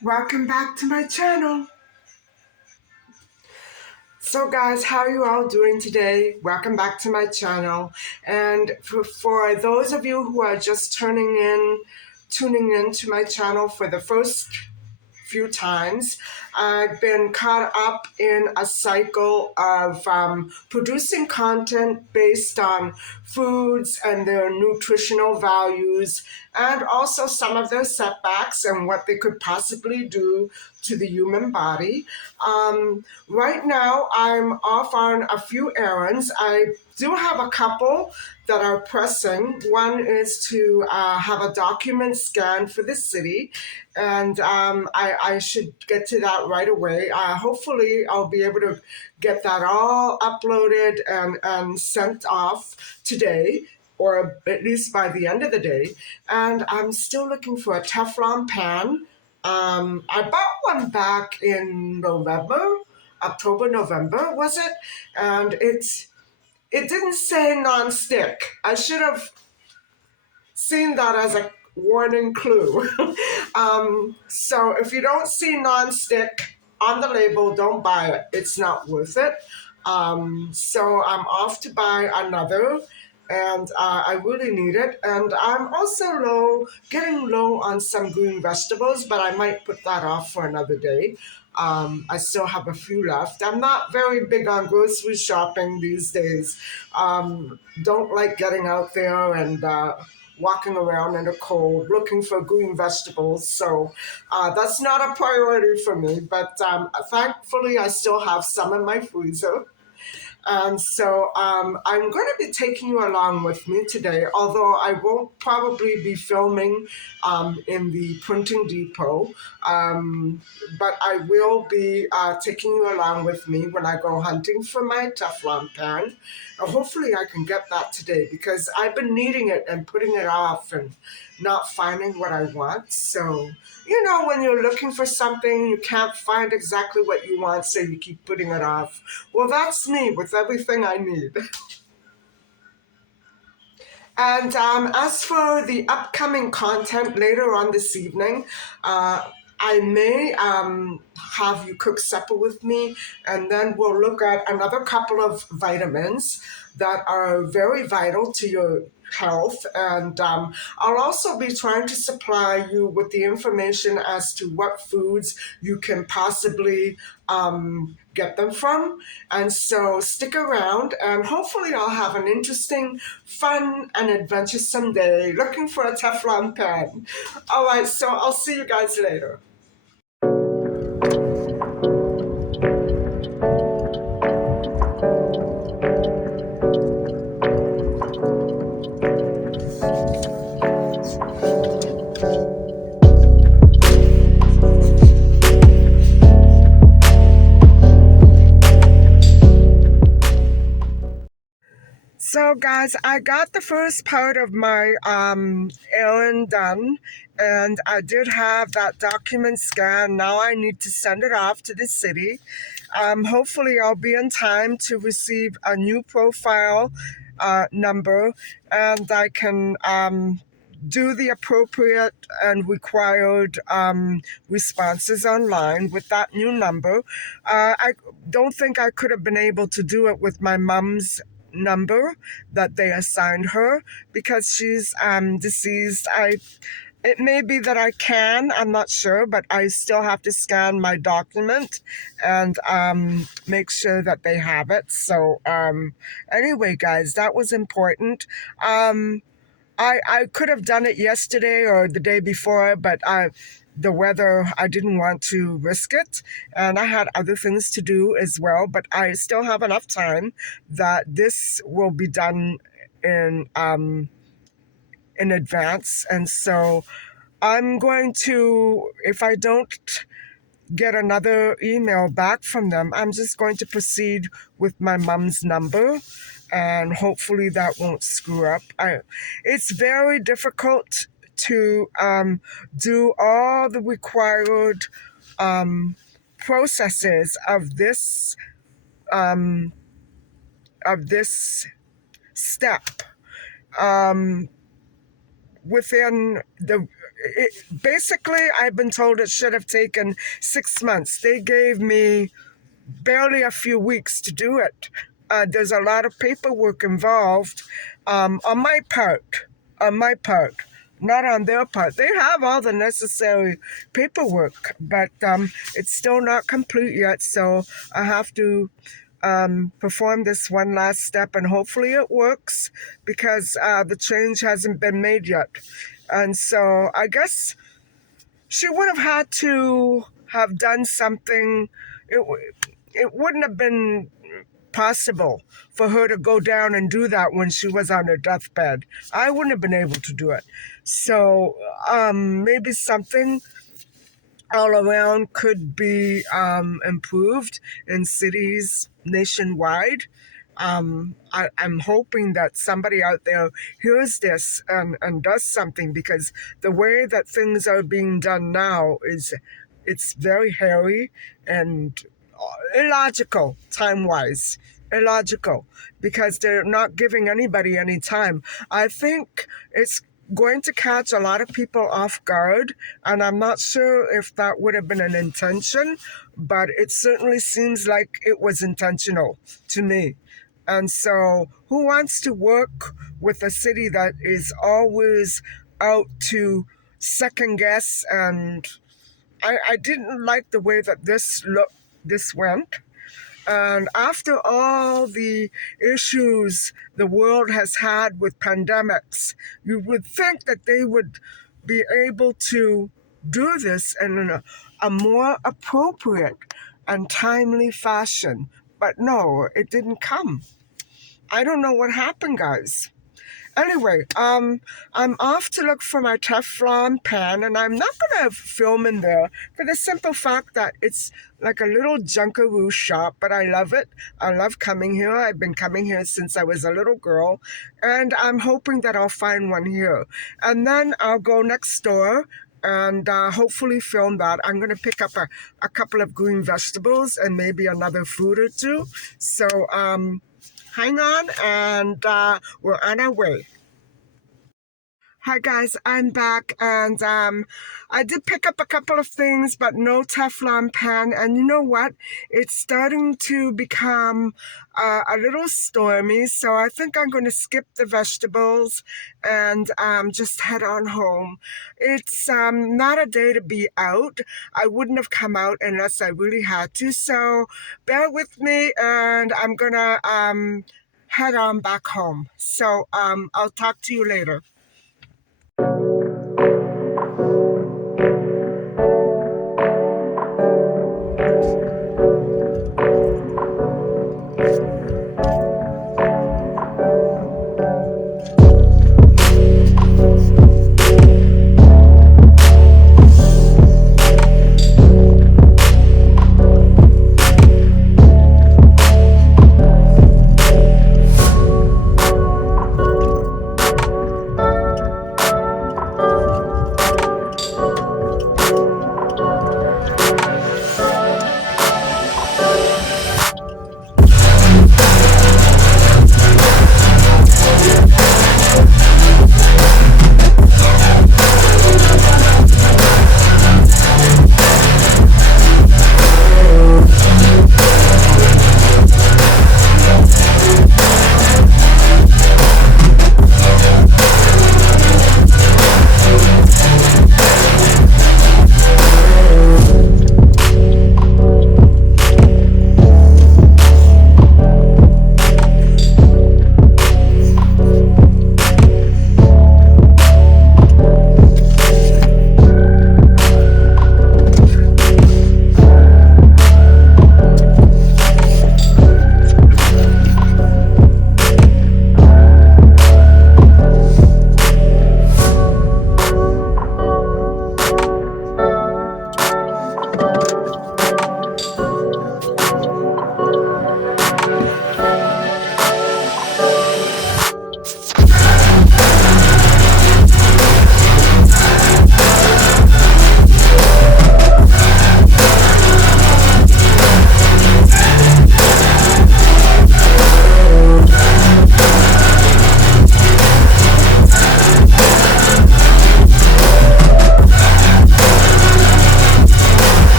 Welcome back to my channel. So guys, how are you all doing today? Welcome back to my channel. And for those of you who are just tuning in to my channel for the first few times, I've been caught up in a cycle of producing content based on foods and their nutritional values, and also some of their setbacks and what they could possibly do to the human body. Right now, I'm off on a few errands. I do have a couple that are pressing. One is to have a document scanned for the city, and I should get to that right away. Hopefully, I'll be able to get that all uploaded and sent off today, or at least by the end of the day. And I'm still looking for a Teflon pan. I bought one back in October, November, was it? And it didn't say non-stick. I should have seen that as a warning clue. So if you don't see non-stick on the label, don't buy it. It's not worth it. So I'm off to buy another, and I really need it. And I'm also getting low on some green vegetables, but I might put that off for another day. I still have a few left. I'm not very big on grocery shopping these days. Don't like getting out there and walking around in the cold looking for green vegetables. So that's not a priority for me, but thankfully I still have some in my freezer. And so I'm going to be taking you along with me today, although I won't probably be filming in the printing depot, but I will be taking you along with me when I go hunting for my Teflon pan. Hopefully I can get that today, because I've been needing it and putting it off and not finding what I want. So, you know, when you're looking for something, you can't find exactly what you want, so you keep putting it off. Well, that's me with everything I need. And as for the upcoming content later on this evening, I may have you cook supper with me, and then we'll look at another couple of vitamins that are very vital to your health. And I'll also be trying to supply you with the information as to what foods you can possibly get them from. And so stick around, and hopefully I'll have an interesting, fun, and adventuresome day looking for a Teflon pan. All right, so I'll see you guys later. So, guys, I got the first part of my errand done, and I did have that document scanned. Now I need to send it off to the city. Hopefully, I'll be in time to receive a new profile number, and I can do the appropriate and required responses online with that new number. I don't think I could have been able to do it with my mom's number that they assigned her because she's deceased. It may be that I can, I'm not sure, but I still have to scan my document and make sure that they have it. So anyway, guys, that was important. I could have done it yesterday or the day before, but the weather, I didn't want to risk it. And I had other things to do as well, but I still have enough time that this will be done in advance. And so I'm going to, if I don't get another email back from them, I'm just going to proceed with my mom's number, and hopefully that won't screw up. It's very difficult to do all the required processes um, of this step within basically I've been told it should have taken 6 months. They gave me barely a few weeks to do it. There's a lot of paperwork involved on my part, not on their part. They have all the necessary paperwork, but it's still not complete yet. So I have to perform this one last step, and hopefully it works because the change hasn't been made yet. And so I guess she would have had to have done something. It wouldn't have been possible for her to go down and do that when she was on her deathbed. I wouldn't have been able to do it. So maybe something all around could be improved in cities nationwide. I'm hoping that somebody out there hears this and does something, because the way that things are being done now it's very hairy and illogical time-wise. Illogical, because they're not giving anybody any time. I think it's going to catch a lot of people off guard, and I'm not sure if that would have been an intention, but it certainly seems like it was intentional to me. And so who wants to work with a city that is always out to second guess? And I didn't like the way that this went. And after all the issues the world has had with pandemics, you would think that they would be able to do this in a more appropriate and timely fashion. But no, it didn't come. I don't know what happened, guys. Anyway, I'm off to look for my Teflon pan, and I'm not gonna film in there for the simple fact that it's like a little Junkaroo shop, but I love it. I love coming here. I've been coming here since I was a little girl, and I'm hoping that I'll find one here. And then I'll go next door and hopefully film that. I'm gonna pick up a couple of green vegetables and maybe another food or two. So hang on, and we're on our way. Hi guys, I'm back and I did pick up a couple of things, but no Teflon pan. And you know what? It's starting to become a little stormy, so I think I'm going to skip the vegetables and just head on home. It's not a day to be out. I wouldn't have come out unless I really had to, so bear with me and I'm gonna head on back home. So I'll talk to you later.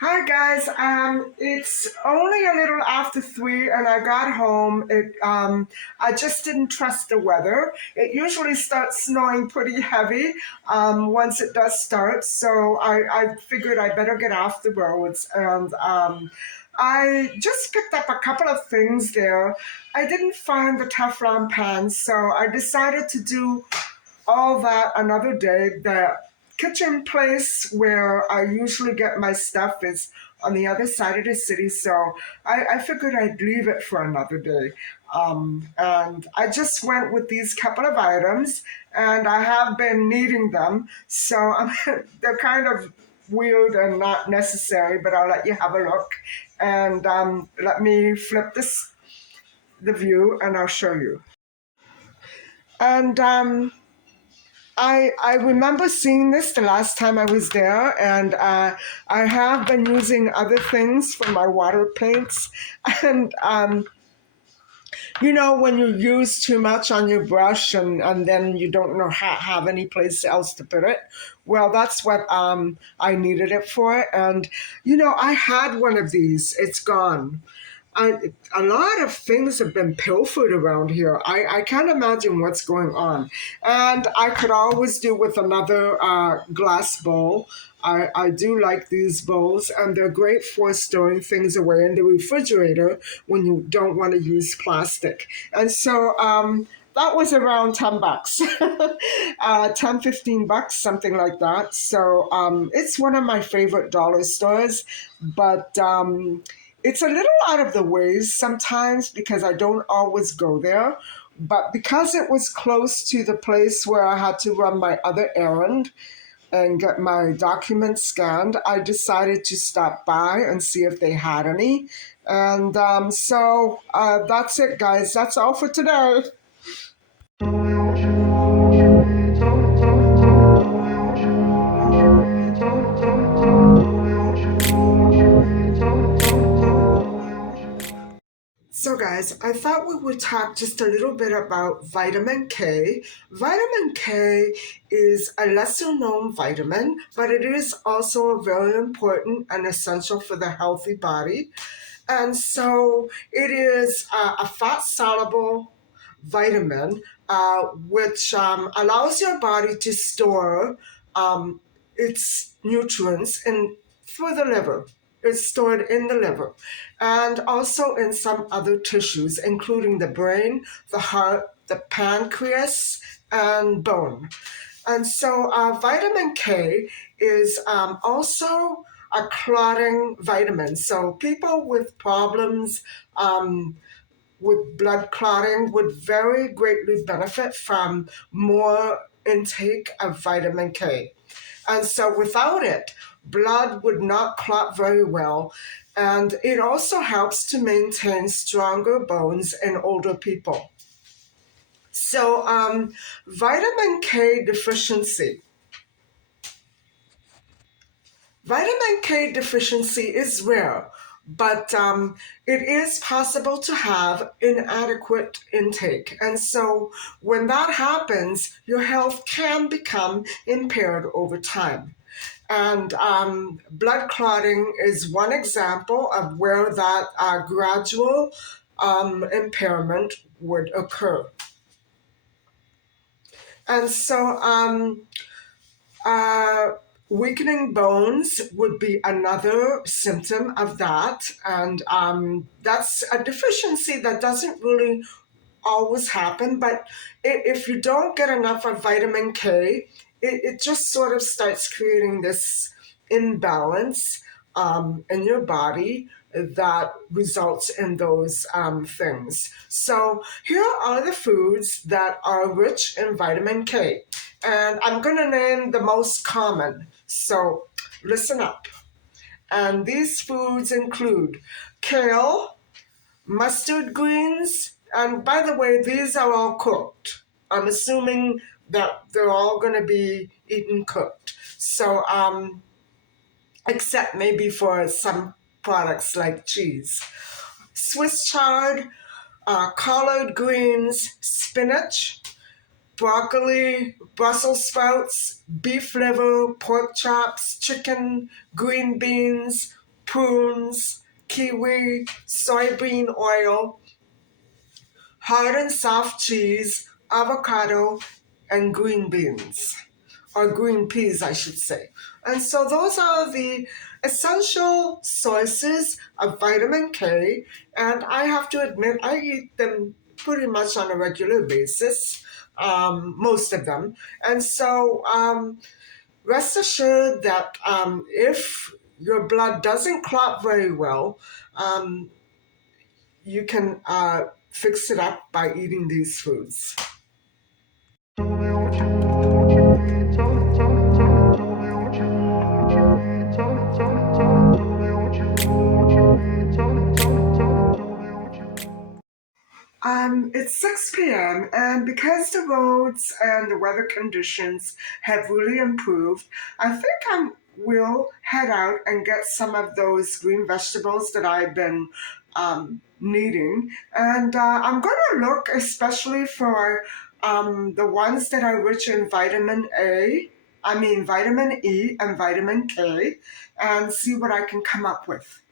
Hi guys, it's only a little after 3 and I got home. I just didn't trust the weather. It usually starts snowing pretty heavy once it does start, so I figured I better get off the roads and I just picked up a couple of things there. I didn't find the Teflon pan, so I decided to do all that another day. The kitchen place where I usually get my stuff is on the other side of the city, so I figured I'd leave it for another day. And I just went with these couple of items, and I have been needing them, so they're kind of weird and not necessary, but I'll let you have a look. And let me flip the view, and I'll show you. And I remember seeing this the last time I was there, and I have been using other things for my water paints. And when you use too much on your brush and then you don't know have any place else to put it, well, that's what I needed it for. And I had one of these. It's gone. A lot of things have been pilfered around here. I can't imagine what's going on. And I could always do with another glass bowl. I do like these bowls, and they're great for storing things away in the refrigerator when you don't want to use plastic. And so that was around $10, 10, $15, something like that. So it's one of my favorite dollar stores, but it's a little out of the ways sometimes because I don't always go there. But because it was close to the place where I had to run my other errand and get my documents scanned, I decided to stop by and see if they had any. And so that's it, guys. That's all for today. I thought we would talk just a little bit about vitamin K. Vitamin K is a lesser known vitamin, but it is also very important and essential for the healthy body. And so it is a fat soluble vitamin, which allows your body to store um, its nutrients through the liver. It's stored in the liver and also in some other tissues, including the brain, the heart, the pancreas, and bone. And so vitamin K is also a clotting vitamin. So people with problems with blood clotting would very greatly benefit from more intake of vitamin K. And so without it, blood would not clot very well. And it also helps to maintain stronger bones in older people. So vitamin K deficiency. Vitamin K deficiency is rare, but it is possible to have inadequate intake. And so when that happens, your health can become impaired over time. And blood clotting is one example of where that gradual impairment would occur. And so uh, weakening bones would be another symptom of that. And that's a deficiency that doesn't really always happen. But if you don't get enough of vitamin K, it just sort of starts creating this imbalance in your body that results in those things. So here are the foods that are rich in vitamin K. And I'm going to name the most common. So listen up. And these foods include kale, mustard greens, and by the way, these are all cooked. I'm assuming that they're all going to be eaten cooked. So, except maybe for some products like cheese. Swiss chard, collard greens, spinach, broccoli, Brussels sprouts, beef liver, pork chops, chicken, green beans, prunes, kiwi, soybean oil, hard and soft cheese, avocado, and green beans, or green peas, I should say. And so those are the essential sources of vitamin K, and I have to admit I eat them pretty much on a regular basis, most of them. And so rest assured that if your blood doesn't clot very well, you can fix it up by eating these foods. It's 6 p.m. and because the roads and the weather conditions have really improved, I think I will head out and get some of those green vegetables that I've been needing. And I'm going to look especially for the ones that are rich in vitamin E and vitamin K, and see what I can come up with.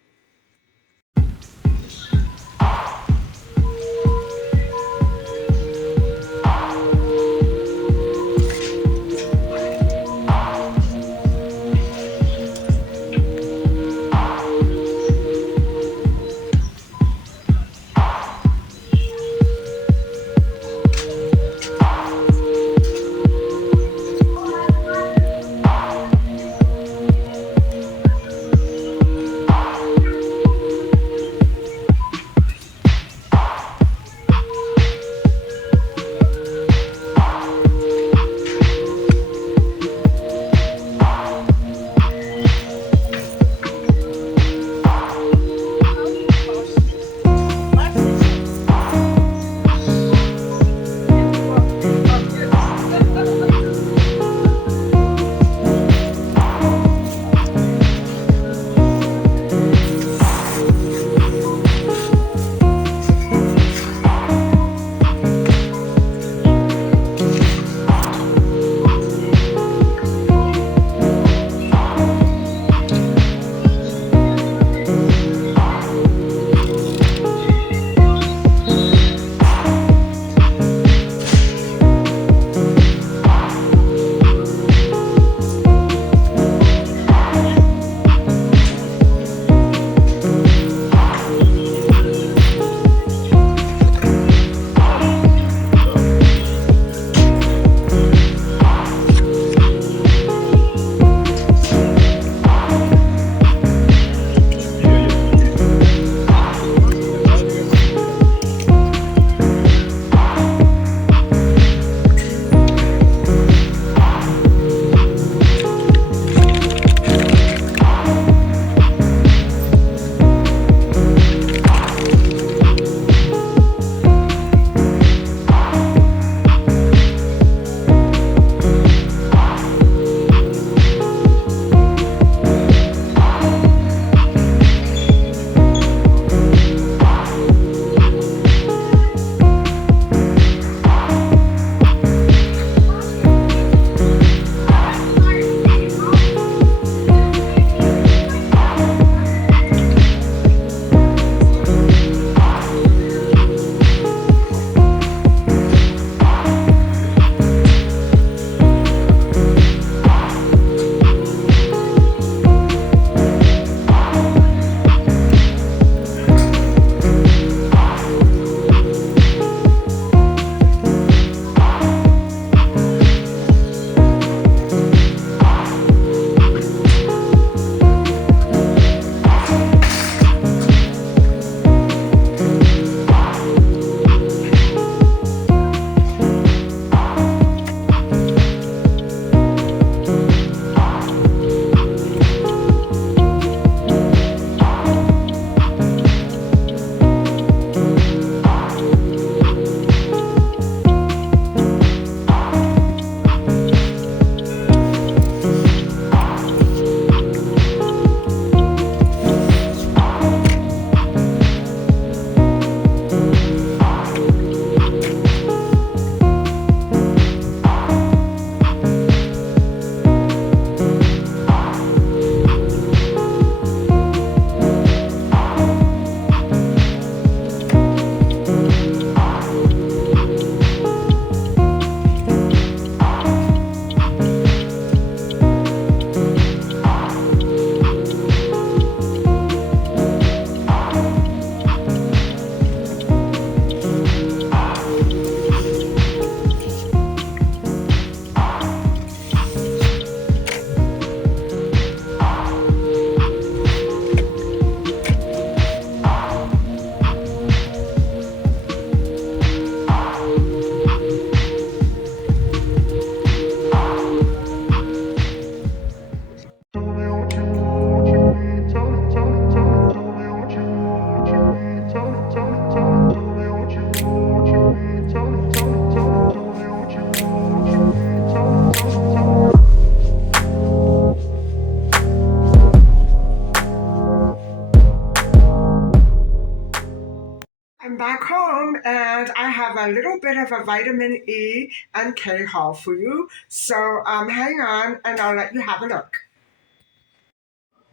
have a little bit of a vitamin E and K haul for you. So hang on and I'll let you have a look.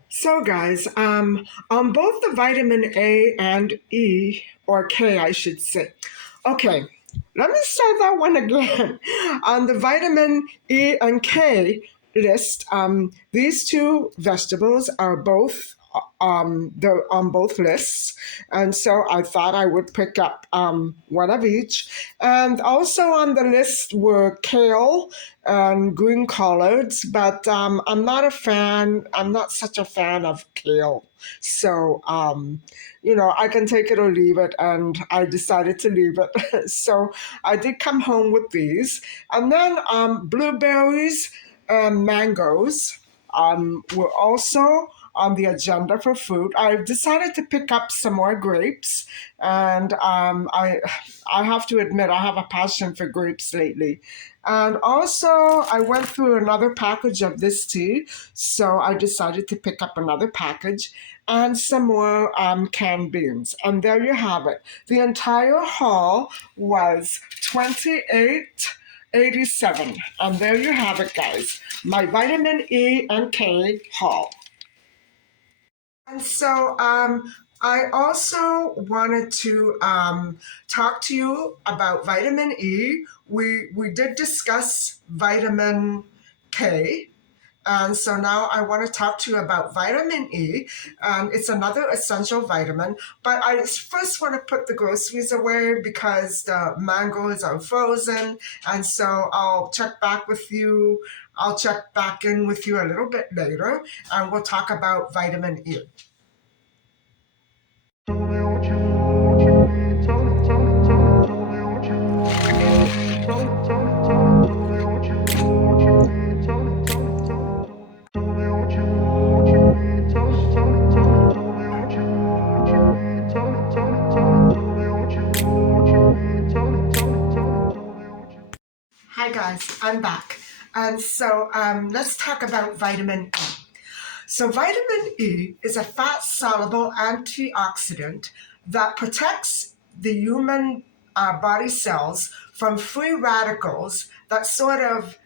So, guys, on both the vitamin A and E, or K, I should say. Okay, let me start that one again. On the vitamin E and K list, these two vegetables are both they're on both lists, and so I thought I would pick up one of each. And also on the list were kale and green collards, but I'm not a fan. I'm not such a fan of kale, so I can take it or leave it, and I decided to leave it. So I did come home with these, and then blueberries and mangoes were also on the agenda for food. I decided to pick up some more grapes, and I have to admit I have a passion for grapes lately. And also, I went through another package of this tea, so I decided to pick up another package and some more canned beans. And there you have it. The entire haul was 28.87, and there you have it, guys. My vitamin E and K haul. And so I also wanted to talk to you about vitamin E. We did discuss vitamin K. And so now I want to talk to you about vitamin E. It's another essential vitamin, but I first want to put the groceries away because the mangoes are frozen. And so I'll check back with you. I'll check back in with you a little bit later, and we'll talk about vitamin E. Hi guys, I'm back. And so let's talk about vitamin E. So, vitamin E is a fat soluble antioxidant that protects the human body cells from free radicals that sort of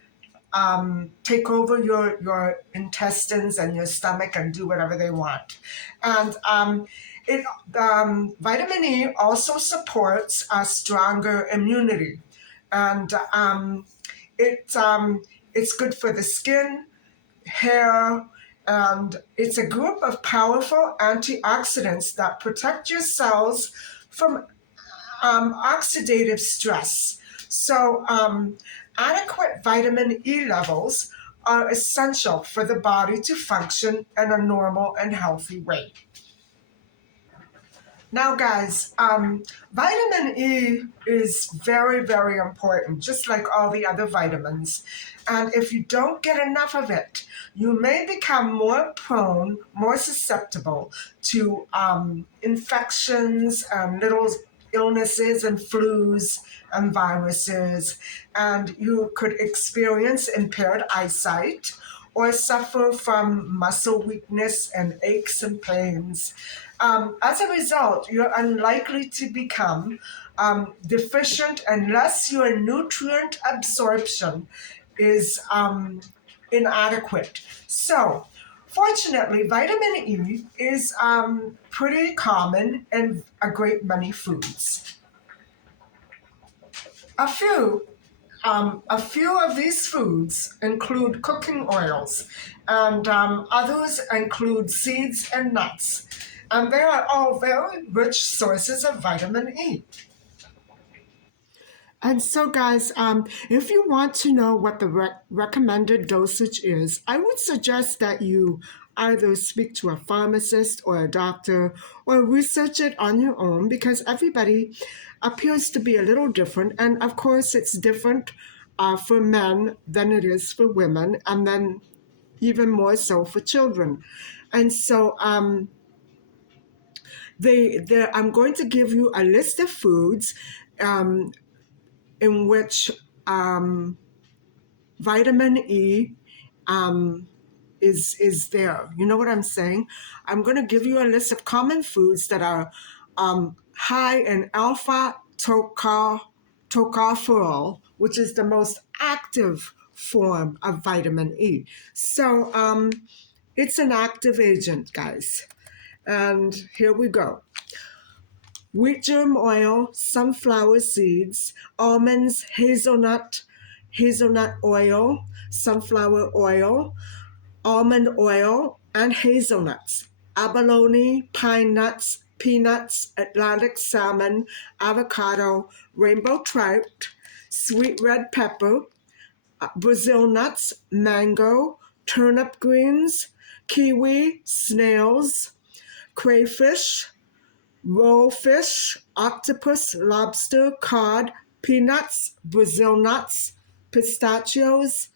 take over your intestines and your stomach and do whatever they want. And it vitamin E also supports a stronger immunity, and it's good for the skin, hair, and it's a group of powerful antioxidants that protect your cells from oxidative stress. So, adequate vitamin E levels are essential for the body to function in a normal and healthy way. Now, guys, vitamin E is very, very important, just like all the other vitamins. And if you don't get enough of it, you may become more prone, more susceptible to infections and little illnesses and flus and viruses. And you could experience impaired eyesight or suffer from muscle weakness and aches and pains. As a result, you're unlikely to become deficient unless your nutrient absorption is inadequate. So, fortunately, vitamin E is pretty common in a great many foods. A few a few of these foods include cooking oils, and others include seeds and nuts. And they are all very rich sources of vitamin E. And so, guys, if you want to know what the recommended dosage is, I would suggest that you either speak to a pharmacist or a doctor or research it on your own because everybody appears to be a little different. And of course, it's different for men than it is for women, and then even more so for children. And so, I'm going to give you a list of foods um, in which vitamin E um, is there. You know what I'm saying? I'm going to give you a list of common foods that are high in alpha tocopherol, which is the most active form of vitamin E. So it's an active agent, guys. And here we go. Wheat germ oil, sunflower seeds, almonds, hazelnut oil, sunflower oil, almond oil, and hazelnuts, abalone, pine nuts, peanuts, Atlantic salmon, avocado, rainbow trout, sweet red pepper, Brazil nuts, mango, turnip greens, kiwi, snails, crayfish, rollfish, octopus, lobster, cod, peanuts, Brazil nuts, pistachios,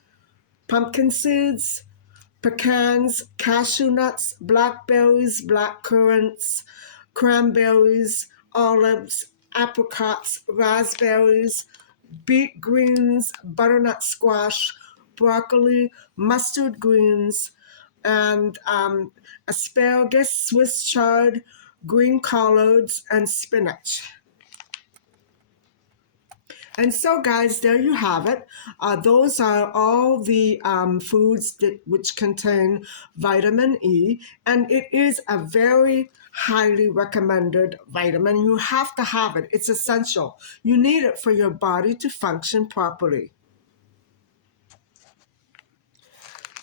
pumpkin seeds, pecans, cashew nuts, blackberries, blackcurrants, cranberries, olives, apricots, raspberries, beet greens, butternut squash, broccoli, mustard greens, and asparagus, Swiss chard, green collards, and spinach. And so, guys, there you have it. Those are all the foods which contain vitamin E, and it is a very highly recommended vitamin. You have to have it. It's essential. You need it for your body to function properly.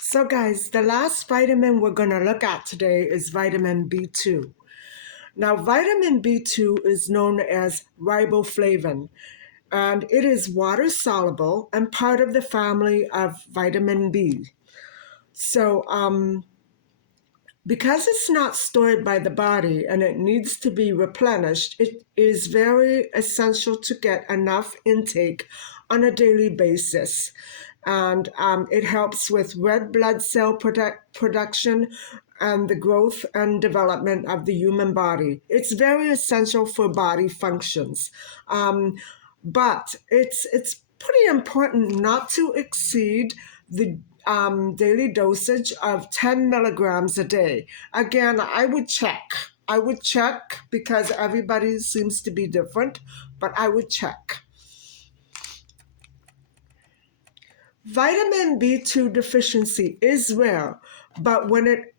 So, guys, the last vitamin we're going to look at today is vitamin B2. Now, vitamin B2 is known as riboflavin, and it is water soluble and part of the family of vitamin B. So, because it's not stored by the body and it needs to be replenished, it is very essential to get enough intake on a daily basis. And it helps with red blood cell production and the growth and development of the human body. It's very essential for body functions. But it's pretty important not to exceed the daily dosage of 10 milligrams a day. Again, I would check. I would check because everybody seems to be different, but I would check. Vitamin B2 deficiency is rare, but when it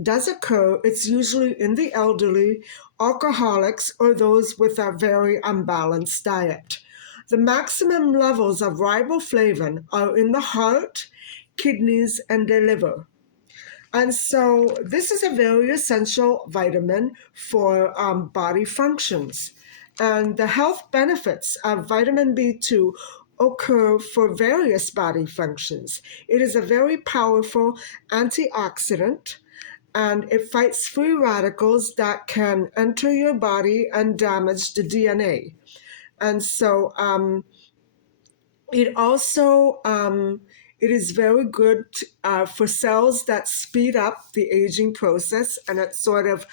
does occur, it's usually in the elderly, alcoholics, or those with a very unbalanced diet. The maximum levels of riboflavin are in the heart, kidneys, and the liver. And so this is a very essential vitamin for body functions. And the health benefits of vitamin B2 occur for various body functions. It is a very powerful antioxidant, and it fights free radicals that can enter your body and damage the DNA. And so it also it is very good for cells that speed up the aging process, and it sort of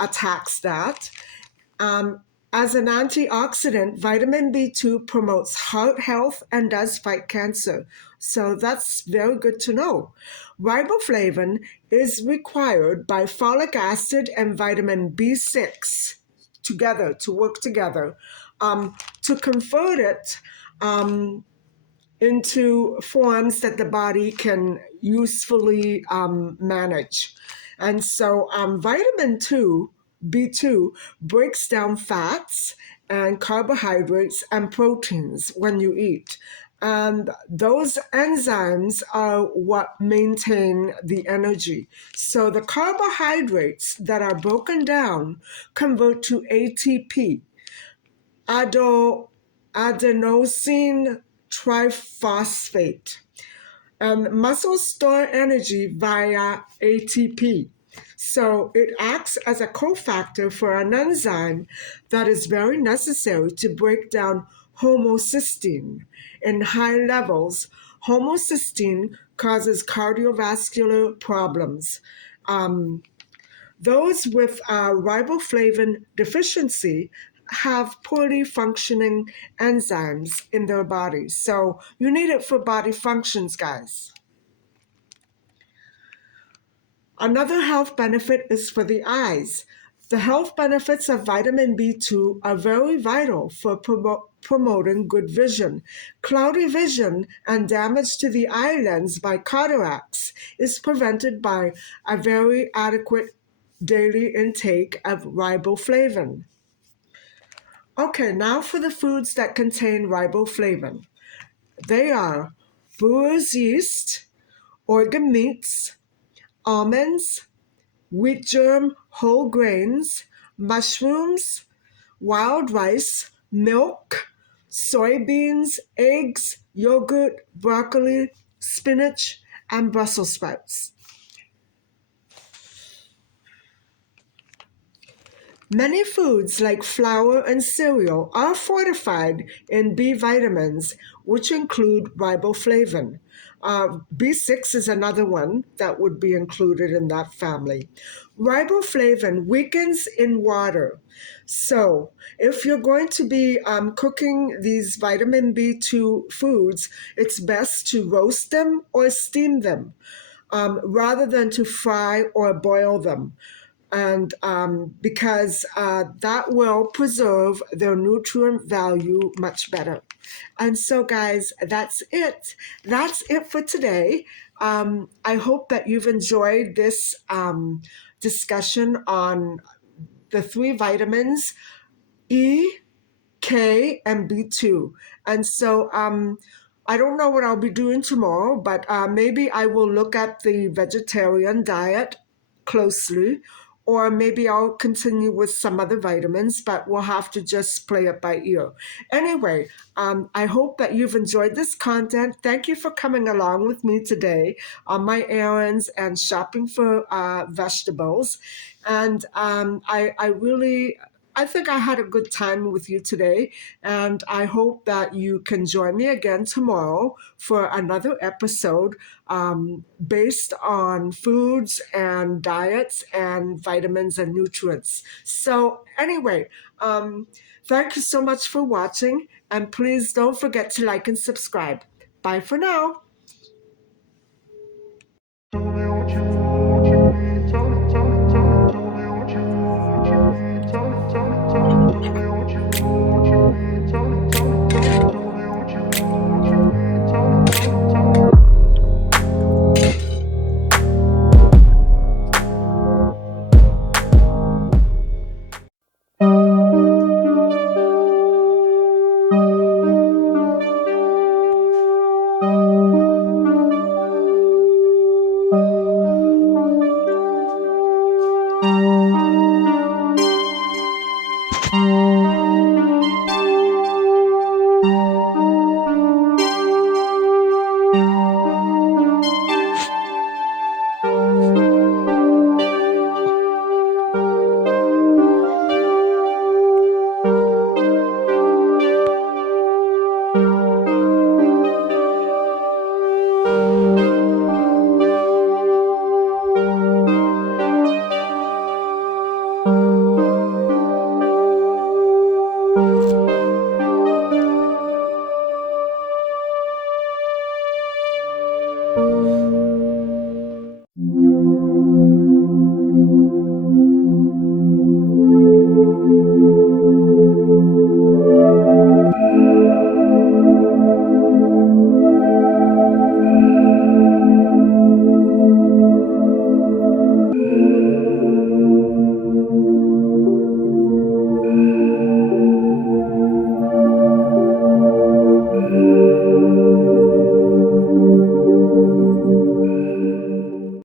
attacks that. As an antioxidant, vitamin B2 promotes heart health and does fight cancer. So that's very good to know. Riboflavin is required by folic acid and vitamin B6 together, to work together, to convert it into forms that the body can usefully manage. And so vitamin B2 breaks down fats and carbohydrates and proteins when you eat. And those enzymes are what maintain the energy. So the carbohydrates that are broken down convert to ATP, adenosine triphosphate, and muscles store energy via ATP. So it acts as a cofactor for an enzyme that is very necessary to break down homocysteine. In high levels, homocysteine causes cardiovascular problems. Those with riboflavin deficiency have poorly functioning enzymes in their bodies. So you need it for body functions, guys. Another health benefit is for the eyes. The health benefits of vitamin B2 are very vital for promoting good vision. Cloudy vision and damage to the eye lens by cataracts is prevented by a very adequate daily intake of riboflavin. Okay, now for the foods that contain riboflavin. They are brewer's yeast, organ meats, almonds, wheat germ, whole grains, mushrooms, wild rice, milk, soybeans, eggs, yogurt, broccoli, spinach, and Brussels sprouts. Many foods like flour and cereal are fortified in B vitamins, which include riboflavin. B6 is another one that would be included in that family. Riboflavin weakens in water. So, if you're going to be cooking these vitamin B2 foods, it's best to roast them or steam them rather than to fry or boil them, and because that will preserve their nutrient value much better. And so, guys, that's it. That's it for today. I hope that you've enjoyed this discussion on the three vitamins E, K, and B2. And so I don't know what I'll be doing tomorrow, but maybe I will look at the vegetarian diet closely, or maybe I'll continue with some other vitamins, but we'll have to just play it by ear. Anyway, I hope that you've enjoyed this content. Thank you for coming along with me today on my errands and shopping for vegetables. And I think I had a good time with you today, and I hope that you can join me again tomorrow for another episode based on foods and diets and vitamins and nutrients. So, anyway, thank you so much for watching, and please don't forget to like and subscribe. Bye for now. Tell me what you want, you need. Tell me what you want, you need. Tell me what you want, you need. Tell me what you want, you need.